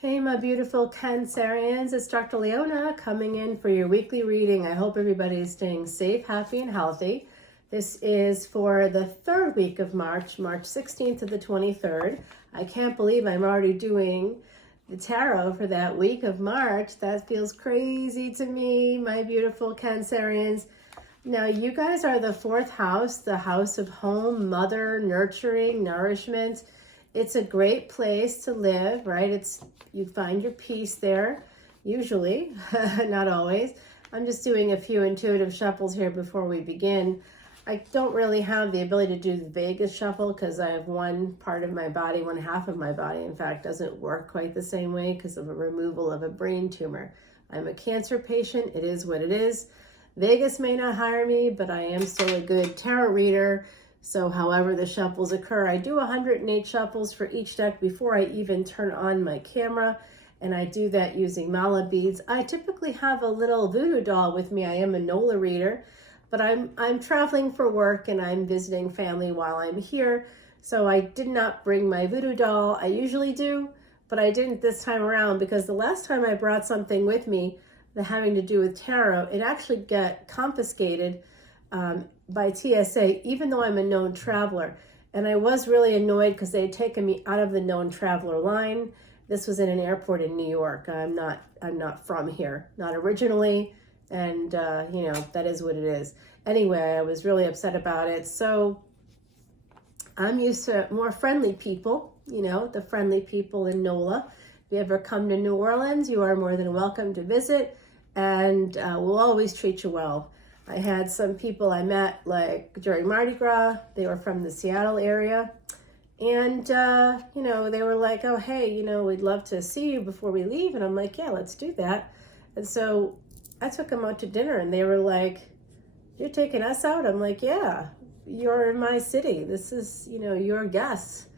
Hey, my beautiful Cancerians, it's Dr. Leona coming in for your weekly reading. I hope everybody is staying safe, happy, and healthy. This is for the third week of March, March 16th to the 23rd. I can't believe I'm already doing the tarot for that week of March. That feels crazy to me, my beautiful Cancerians. Now, you guys are the fourth house, the house of home, mother, nurturing, nourishment. It's a great place to live, right? You find your peace there, usually, not always. I'm just doing a few intuitive shuffles here before we begin. I don't really have the ability to do the Vegas shuffle because I have one part of my body, one half of my body, in fact, doesn't work quite the same way because of a removal of a brain tumor. I'm a cancer patient. It is what it is. Vegas may not hire me, but I am still a good tarot reader. So however the shuffles occur, I do 108 shuffles for each deck before I even turn on my camera. And I do that using mala beads. I typically have a little voodoo doll with me. I am a NOLA reader, but I'm traveling for work and I'm visiting family while I'm here. So I did not bring my voodoo doll. I usually do, but I didn't this time around because the last time I brought something with me that having to do with tarot, it actually got confiscated by TSA, even though I'm a known traveler. And I was really annoyed because they had taken me out of the known traveler line. This was in an airport in New York. I'm not from here, not originally. And, that is what it is. Anyway, I was really upset about it. So I'm used to more friendly people, the friendly people in NOLA. If you ever come to New Orleans, you are more than welcome to visit, and we'll always treat you well. I had some people I met like during Mardi Gras. They were from the Seattle area. And, they were like, oh, hey, we'd love to see you before we leave. And I'm like, yeah, let's do that. And so I took them out to dinner and they were like, you're taking us out? I'm like, yeah, you're in my city. This is, your guests.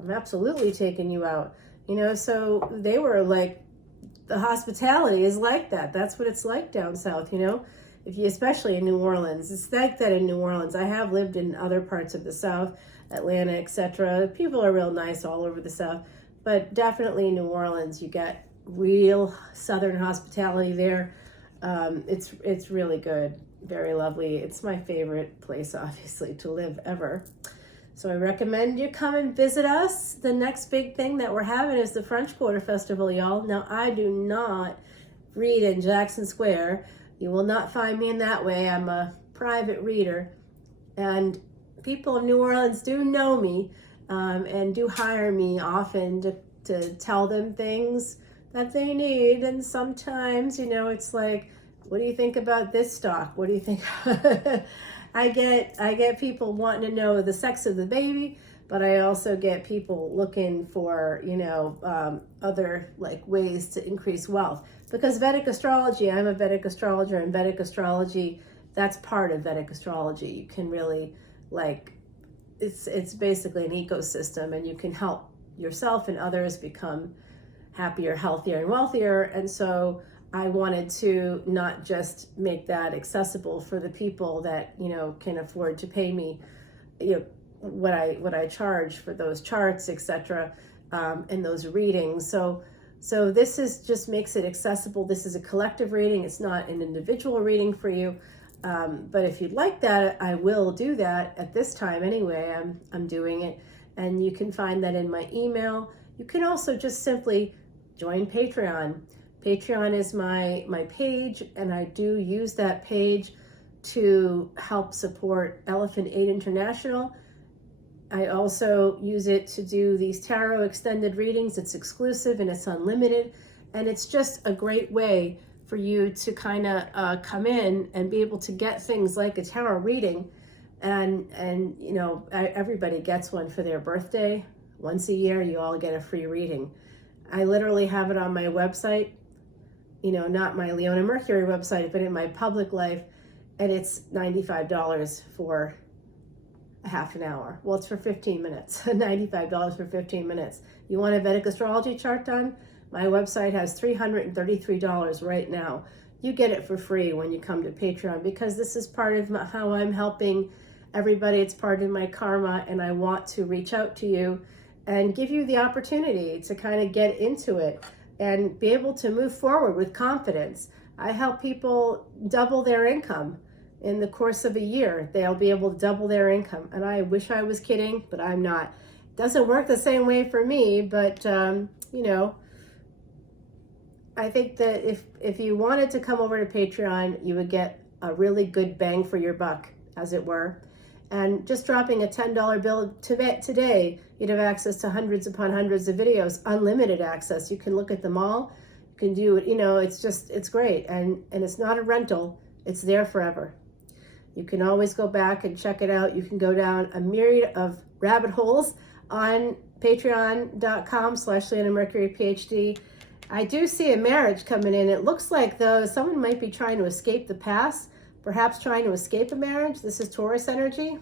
I'm absolutely taking you out. So they were like, the hospitality is like that. That's what it's like down south, If you, especially in New Orleans, it's like that in New Orleans. I have lived in other parts of the South, Atlanta, etc. People are real nice all over the South, but definitely in New Orleans, you get real Southern hospitality there. It's really good, very lovely. It's my favorite place, obviously, to live ever. So I recommend you come and visit us. The next big thing that we're having is the French Quarter Festival, y'all. Now, I do not read in Jackson Square. You will not find me in that way. I'm a private reader, and people in New Orleans do know me and do hire me often to tell them things that they need. And sometimes, it's like, what do you think about this stock? What do you think? I get people wanting to know the sex of the baby, but I also get people looking for, other like ways to increase wealth. Because Vedic astrology, I'm a Vedic astrologer, and Vedic astrology, that's part of Vedic astrology. You can really it's basically an ecosystem, and you can help yourself and others become happier, healthier, and wealthier. And so I wanted to not just make that accessible for the people that, can afford to pay me, what I charge for those charts, etc., and those readings. So this just makes it accessible. This is a collective reading. It's not an individual reading for you. But if you'd like that, I will do that at this time anyway. I'm doing it. And you can find that in my email. You can also just simply join Patreon. Patreon is my page, and I do use that page to help support Elephant Aid International. I also use it to do these tarot extended readings. It's exclusive and it's unlimited, and it's just a great way for you to kind of come in and be able to get things like a tarot reading, and everybody gets one for their birthday. Once a year, you all get a free reading. I literally have it on my website, not my Leona Mercury website, but in my public life, and it's $95 for a half an hour. Well, it's for 15 minutes, $95 for 15 minutes. You want a Vedic astrology chart done? My website has $333 right now. You get it for free when you come to Patreon, because this is part of how I'm helping everybody. It's part of my karma, and I want to reach out to you and give you the opportunity to kind of get into it. and be able to move forward with confidence. I help people double their income in the course of a year. They'll be able to double their income. And I wish I was kidding, but I'm not. Doesn't work the same way for me, but you know, I think that if you wanted to come over to Patreon, you would get a really good bang for your buck, as it were. And just dropping a $10 bill today, you'd have access to hundreds upon hundreds of videos, unlimited access. You can look at them all. You can do it, you know, it's great. And it's not a rental, it's there forever. You can always go back and check it out. You can go down a myriad of rabbit holes on patreon.com/leonamercuryphd. I do see a marriage coming in. It looks like, though, someone might be trying to escape the past, perhaps trying to escape a marriage. This is Taurus energy.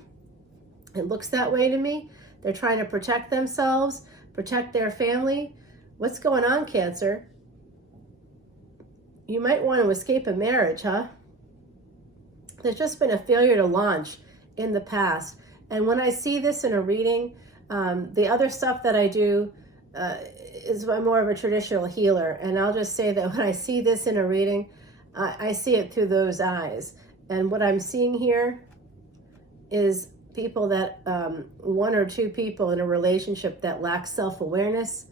It looks that way to me. They're trying to protect themselves, protect their family. What's going on, Cancer? You might want to escape a marriage, huh? There's just been a failure to launch in the past. And when I see this in a reading, the other stuff that I do is I'm more of a traditional healer. And I'll just say that when I see this in a reading, I see it through those eyes. And what I'm seeing here is people that, one or two people in a relationship that lack self-awareness.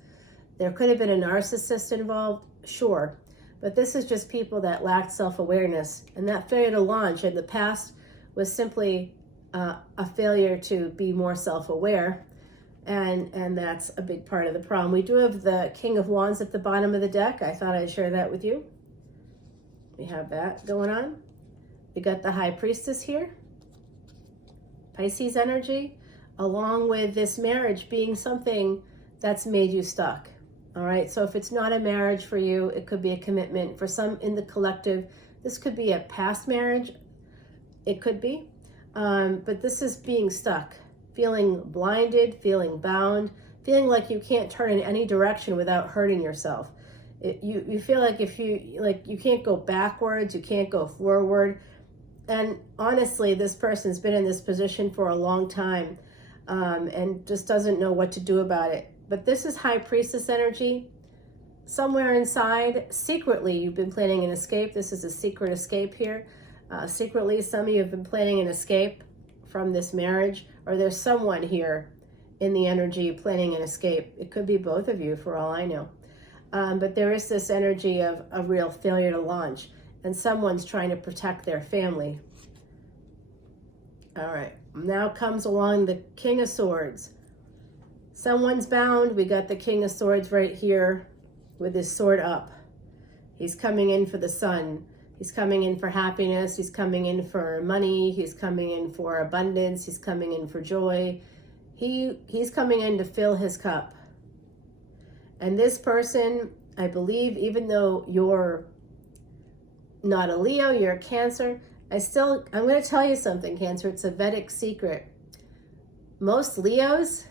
There could have been a narcissist involved, sure. But this is just people that lacked self-awareness. And that failure to launch in the past was simply a failure to be more self-aware. And that's a big part of the problem. We do have the King of Wands at the bottom of the deck. I thought I'd share that with you. We have that going on. We got the High Priestess here. Pisces energy, along with this marriage being something that's made you stuck. All right, so if it's not a marriage for you, it could be a commitment. For some in the collective, this could be a past marriage. It could be, but this is being stuck, feeling blinded, feeling bound, feeling like you can't turn in any direction without hurting yourself. You feel like you can't go backwards, you can't go forward. And honestly, this person's been in this position for a long time and just doesn't know what to do about it. But this is High Priestess energy. Somewhere inside, secretly, you've been planning an escape. This is a secret escape here. Secretly, some of you have been planning an escape from this marriage, or there's someone here in the energy planning an escape. It could be both of you, for all I know. But there is this energy of a real failure to launch, and someone's trying to protect their family. All right, now comes along the King of Swords. Someone's bound. We got the King of Swords right here with his sword up. He's coming in for the sun. He's coming in for happiness. He's coming in for money. He's coming in for abundance. He's coming in for joy. He's coming in to fill his cup. And this person, I believe, even though you're not a Leo, you're a Cancer, I'm going to tell you something, Cancer. It's a Vedic secret. Most Leos,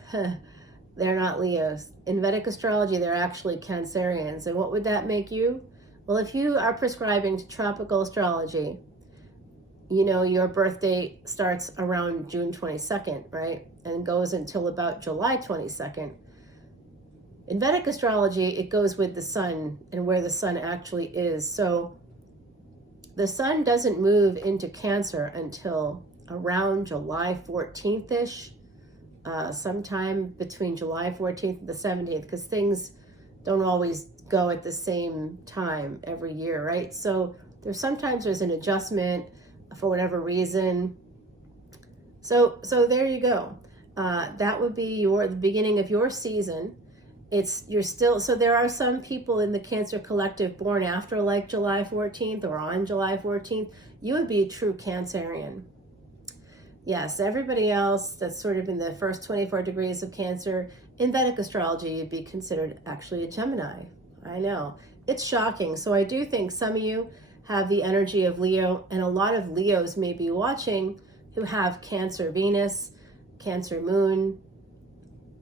they're not Leos. In Vedic astrology, they're actually Cancerians. And what would that make you? Well, if you are prescribing to tropical astrology, you know your birth date starts around June 22nd, right? And goes until about July 22nd. In Vedic astrology, it goes with the sun and where the sun actually is. So the sun doesn't move into Cancer until around July 14th-ish. Sometime between July 14th and the 17th, because things don't always go at the same time every year, right? So sometimes there's an adjustment for whatever reason. So there you go. That would be the beginning of your season. So there are some people in the Cancer collective born after like July 14th or on July 14th. You would be a true Cancerian. Yes, everybody else that's sort of in the first 24 degrees of Cancer, in Vedic astrology, you'd be considered actually a Gemini. I know. It's shocking. So I do think some of you have the energy of Leo, and a lot of Leos may be watching who have Cancer Venus, Cancer Moon.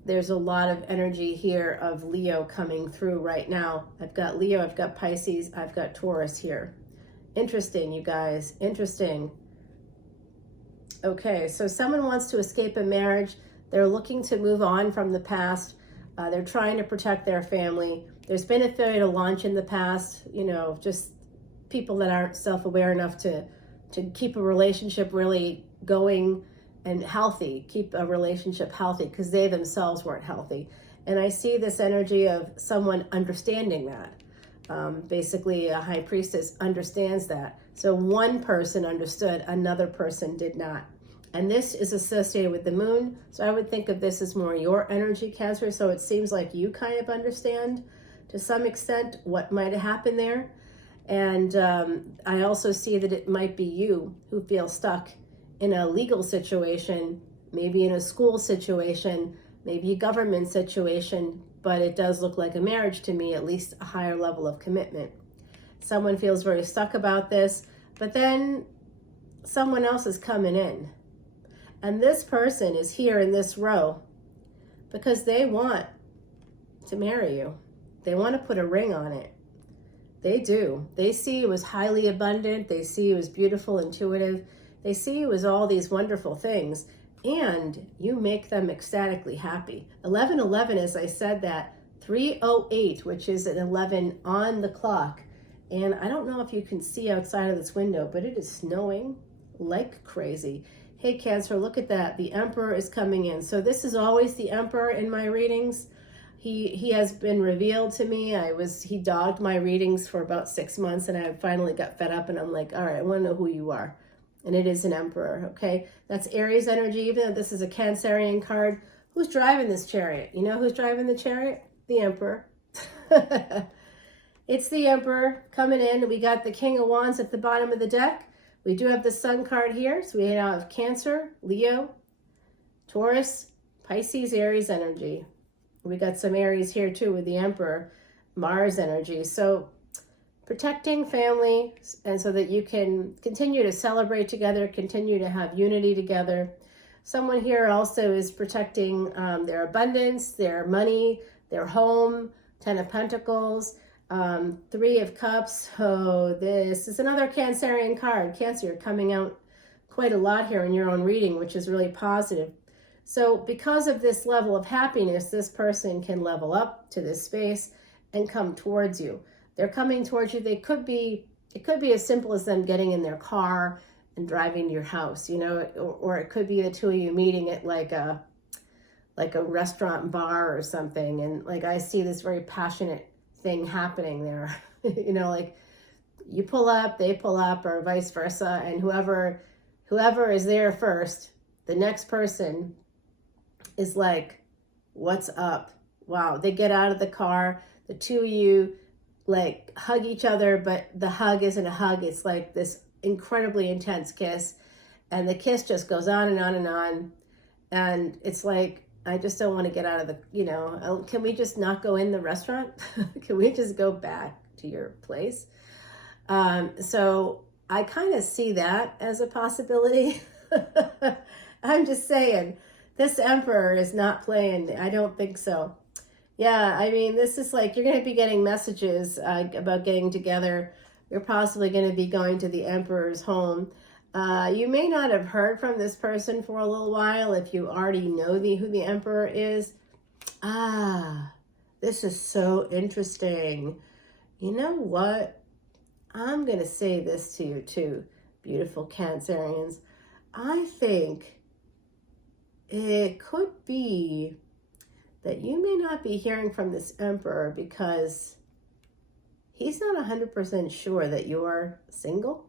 There's a lot of energy here of Leo coming through right now. I've got Leo, I've got Pisces, I've got Taurus here. Interesting, you guys. Interesting. Okay, so someone wants to escape a marriage. They're looking to move on from the past. They're trying to protect their family. There's been a failure to launch in the past, you know, just people that aren't self-aware enough to keep a relationship really going and healthy, keep a relationship healthy, because they themselves weren't healthy. And I see this energy of someone understanding that. Basically, a high priestess understands that. So one person understood, another person did not. And this is associated with the moon. So I would think of this as more your energy, Cancer. So it seems like you kind of understand to some extent what might have happened there. And I also see that it might be you who feel stuck in a legal situation, maybe in a school situation, maybe a government situation, but it does look like a marriage to me, at least a higher level of commitment. Someone feels very stuck about this, but then someone else is coming in. And this person is here in this row because they want to marry you. They want to put a ring on it. They do. They see you as highly abundant. They see you as beautiful, intuitive. They see you as all these wonderful things. And you make them ecstatically happy. 1111, as I said that, 3:08, which is an 11 on the clock. And I don't know if you can see outside of this window, but it is snowing like crazy. Hey, Cancer, look at that. The Emperor is coming in. So this is always the Emperor in my readings. He has been revealed to me. He dogged my readings for about 6 months, and I finally got fed up, and I'm like, all right, I want to know who you are. And it is an Emperor, okay? That's Aries energy, even though this is a Cancerian card. Who's driving this chariot? You know who's driving the chariot? The Emperor. It's the Emperor coming in. We got the King of Wands at the bottom of the deck. We do have the Sun card here. So we have Cancer, Leo, Taurus, Pisces, Aries energy. We got some Aries here too with the Emperor, Mars energy. So protecting family, and so that you can continue to celebrate together, continue to have unity together. Someone here also is protecting their abundance, their money, their home, 10 of Pentacles, 3 of Cups. Oh, this is another Cancerian card. Cancer, you're coming out quite a lot here in your own reading, which is really positive. So because of this level of happiness, this person can level up to this space and come towards you. They're coming towards you. It could be as simple as them getting in their car and driving to your house, you know, or it could be the two of you meeting at like a restaurant bar or something. And like, I see this very passionate thing happening there, you know, like you pull up, they pull up, or vice versa. And whoever is there first, the next person is like, what's up? Wow. They get out of the car, the two of you like hug each other, but the hug isn't a hug. It's like this incredibly intense kiss, and the kiss just goes on and on and on. And it's like, I just don't want to get out of the, you know, can we just not go in the restaurant? Can we just go back to your place? So I kind of see that as a possibility. I'm just saying, this Emperor is not playing. I don't think so. Yeah, I mean, this is like, you're going to be getting messages about getting together. You're possibly going to be going to the Emperor's home. You may not have heard from this person for a little while if you already know who the Emperor is. This is so interesting. You know what? I'm going to say this to you too, beautiful Cancerians. I think it could be that you may not be hearing from this Emperor because he's not 100% sure that you're single.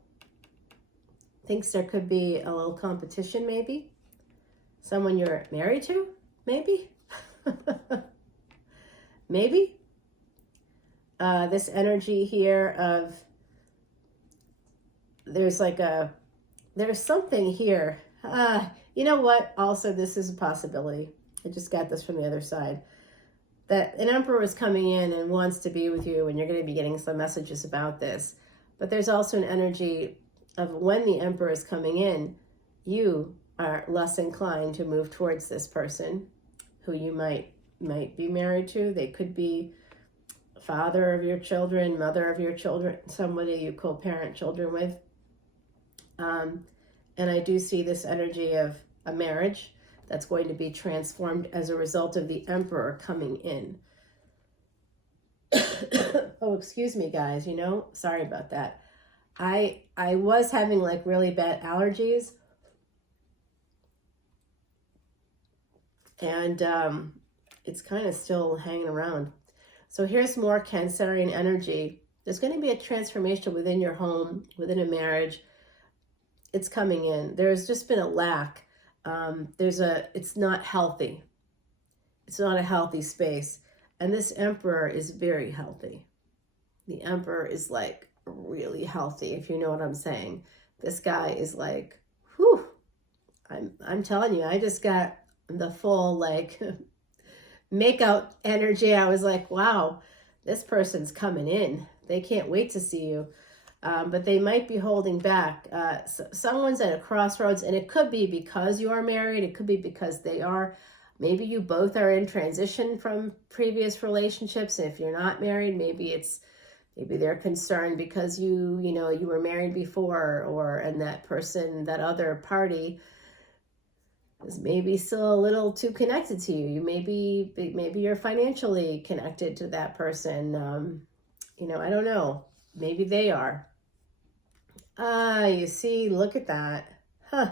Thinks there could be a little competition, maybe. Someone you're married to, maybe. Maybe. This energy here of, there's something here. You know what? Also, this is a possibility. I just got this from the other side. That an Emperor is coming in and wants to be with you, and you're going to be getting some messages about this. But there's also an energy of when the Emperor is coming in, you are less inclined to move towards this person who you might be married to. They could be father of your children, mother of your children, somebody you co-parent children with. And I do see this energy of a marriage that's going to be transformed as a result of the Emperor coming in. Oh, excuse me, guys, you know, sorry about that. I was having like really bad allergies, and it's kind of still hanging around. So here's more Cancerian energy. There's going to be a transformation within your home, within a marriage. It's coming in. There's just been a lack. It's not healthy. It's not a healthy space. And this emperor is very healthy. The emperor is like really healthy, if you know what I'm saying. This guy is like, whew. I'm telling you, I just got the full like makeout energy. I was like, wow, this person's coming in. They can't wait to see you. But they might be holding back. Someone's at a crossroads, and it could be because you are married. It could be because they are. Maybe you both are in transition from previous relationships. If you're not married, maybe they're concerned because you were married before, and that person, that other party, is maybe still a little too connected to you. Maybe you're financially connected to that person. I don't know. Maybe they are. You see, look at that. Huh.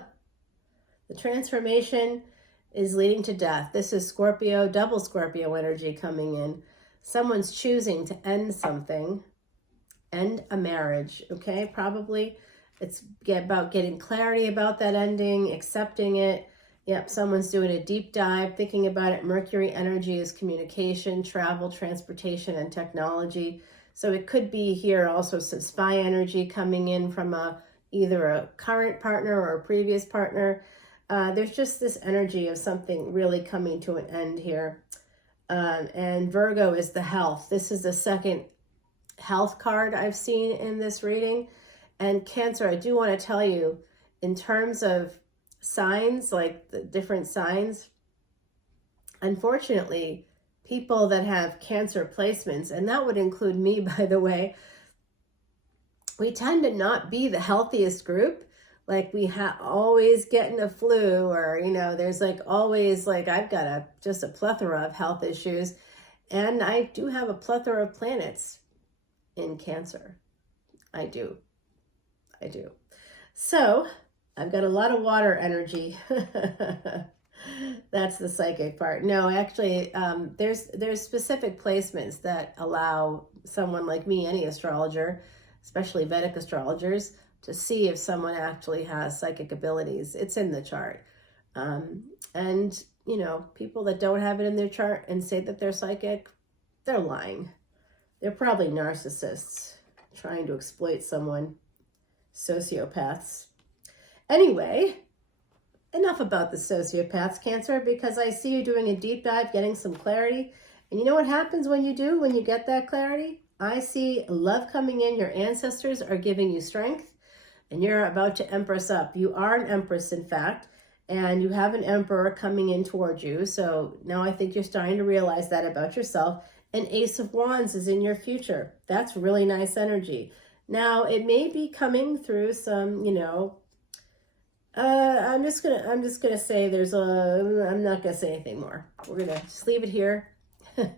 The transformation is leading to death. This is Scorpio, double Scorpio energy coming in. Someone's choosing to end something, end a marriage, okay? Probably it's about getting clarity about that ending, accepting it. Yep, someone's doing a deep dive, thinking about it. Mercury energy is communication, travel, transportation, and technology. So it could be here also some spy energy coming in from either a current partner or a previous partner. There's just this energy of something really coming to an end here. And Virgo is the health. This is the second health card I've seen in this reading. And Cancer, I do want to tell you, in terms of signs, like the different signs, unfortunately, people that have Cancer placements, and that would include me, by the way, we tend to not be the healthiest group. Like we always getting a flu, or, there's like always like, I've got just a plethora of health issues, and I do have a plethora of planets in Cancer. I do. So I've got a lot of water energy. That's the psychic part. No, actually, there's specific placements that allow someone like me, any astrologer, especially Vedic astrologers, to see if someone actually has psychic abilities. It's in the chart. And, people that don't have it in their chart and say that they're psychic, they're lying. They're probably narcissists trying to exploit someone, sociopaths. Anyway, enough about the sociopaths, Cancer, because I see you doing a deep dive, getting some clarity. And you know what happens when you get that clarity? I see love coming in. Your ancestors are giving you strength, and you're about to empress up. You are an empress, in fact, and you have an emperor coming in towards you. So now I think you're starting to realize that about yourself. An Ace of Wands is in your future. That's really nice energy. Now, it may be coming through some, I'm just gonna say I'm not gonna say anything more. We're gonna just leave it here and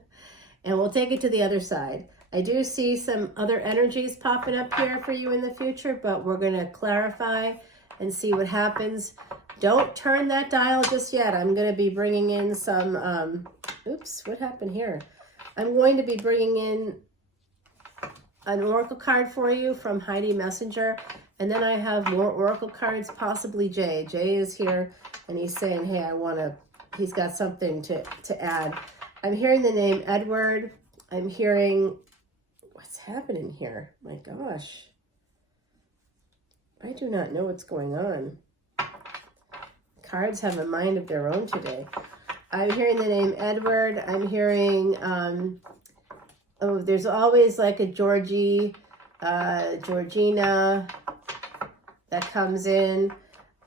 we'll take it to the other side. I do see some other energies popping up here for you in the future, but we're gonna clarify and see what happens. Don't turn that dial just yet. I'm gonna be bringing in some, oops, what happened here? I'm going to be bringing in an oracle card for you from Heidi Messenger. And then I have more oracle cards, possibly Jay. Jay is here, and he's saying, hey, he's got something to add. I'm hearing the name Edward. I'm hearing, what's happening here? My gosh. I do not know what's going on. Cards have a mind of their own today. I'm hearing the name Edward. I'm hearing, there's always like a Georgina that comes in.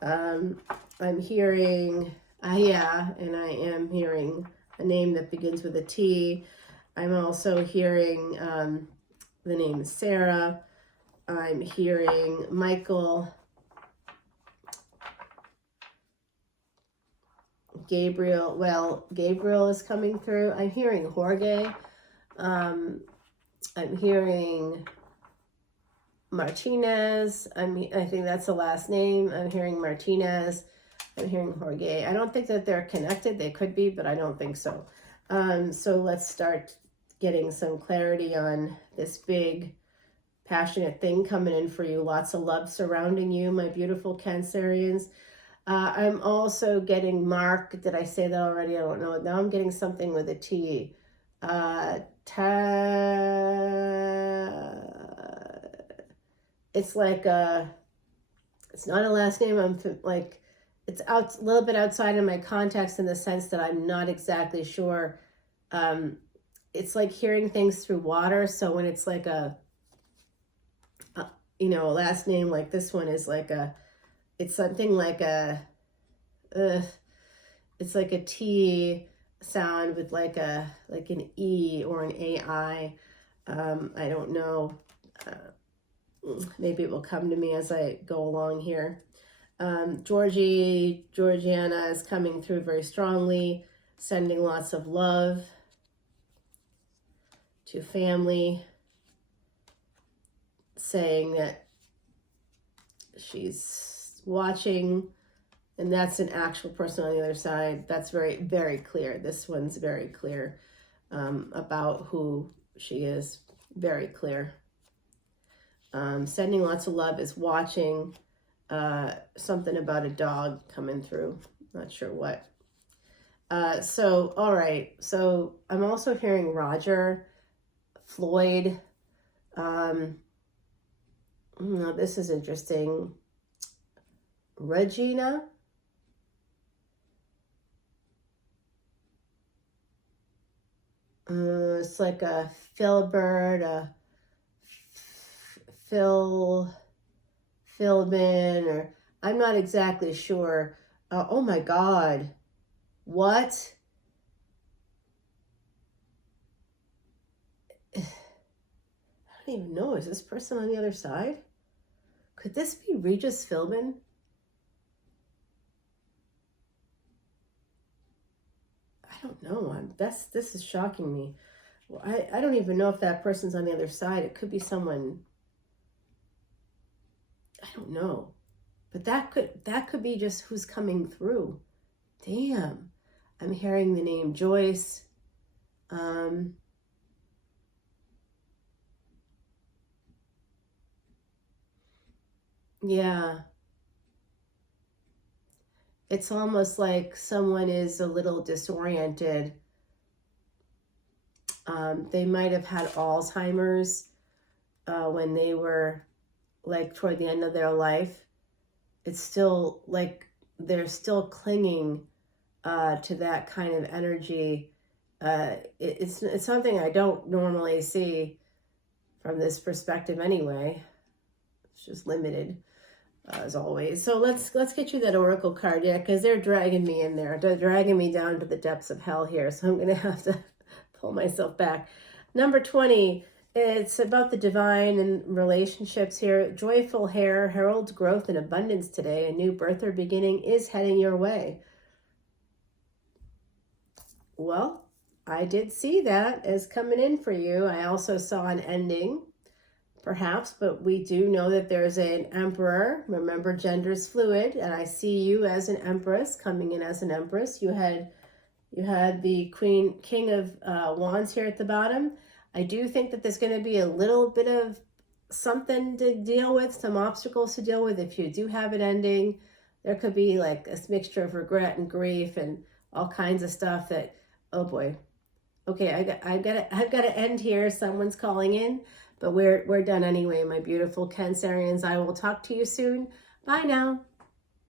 I'm hearing, and I am hearing a name that begins with a T. I'm also hearing the name Sarah. I'm hearing Michael, Gabriel. Well, Gabriel is coming through. I'm hearing Jorge. I'm hearing Martinez. I think that's the last name. I'm hearing Martinez. I'm hearing Jorge. I don't think that they're connected. They could be, but I don't think so. So let's start getting some clarity on this big, passionate thing coming in for you. Lots of love surrounding you, my beautiful Cancerians. I'm also getting Mark. Did I say that already? I don't know. Now I'm getting something with a T. It's like it's not a last name. I'm like, it's out a little bit outside of my context in the sense that I'm not exactly sure. It's like hearing things through water. So when it's like a last name like this one is like it's something like it's like a T sound with like an E or an AI. I don't know. Maybe it will come to me as I go along here. Georgiana is coming through very strongly, sending lots of love to family, saying that she's watching, and that's an actual person on the other side. That's very, very clear. This one's very clear about who she is. Very clear. Sending lots of love is watching. Something about a dog coming through. Not sure what. So, all right. So I'm also hearing Roger, Floyd. This is interesting. Regina. It's like a Philbert, a Philbin, or I'm not exactly sure. Oh my God. What? I don't even know. Is this person on the other side? Could this be Regis Philbin? I don't know. This is shocking me. Well, I don't even know if that person's on the other side. It could be someone. I don't know. But that could be just who's coming through. Damn. I'm hearing the name Joyce. Yeah. It's almost like someone is a little disoriented. They might have had Alzheimer's when they were like toward the end of their life. It's still like they're still clinging to that kind of energy. It's something I don't normally see from this perspective anyway. It's just limited. As always. So let's get you that oracle card, yeah, because they're dragging me in there. They're dragging me down to the depths of hell here, so I'm going to have to pull myself back. Number 20, it's about the divine and relationships here. Joyful hair heralds growth and abundance today. A new birth or beginning is heading your way. Well, I did see that as coming in for you. I also saw an ending. Perhaps, but we do know that there's an emperor. Remember, gender's fluid, and I see you as an empress, coming in as an empress. You had the king of wands here at the bottom. I do think that there's going to be a little bit of something to deal with, some obstacles to deal with. If you do have an ending, there could be like a mixture of regret and grief and all kinds of stuff that, oh boy. Okay, I've got to end here. Someone's calling in. But we're done anyway, my beautiful Cancerians. I will talk to you soon. Bye now.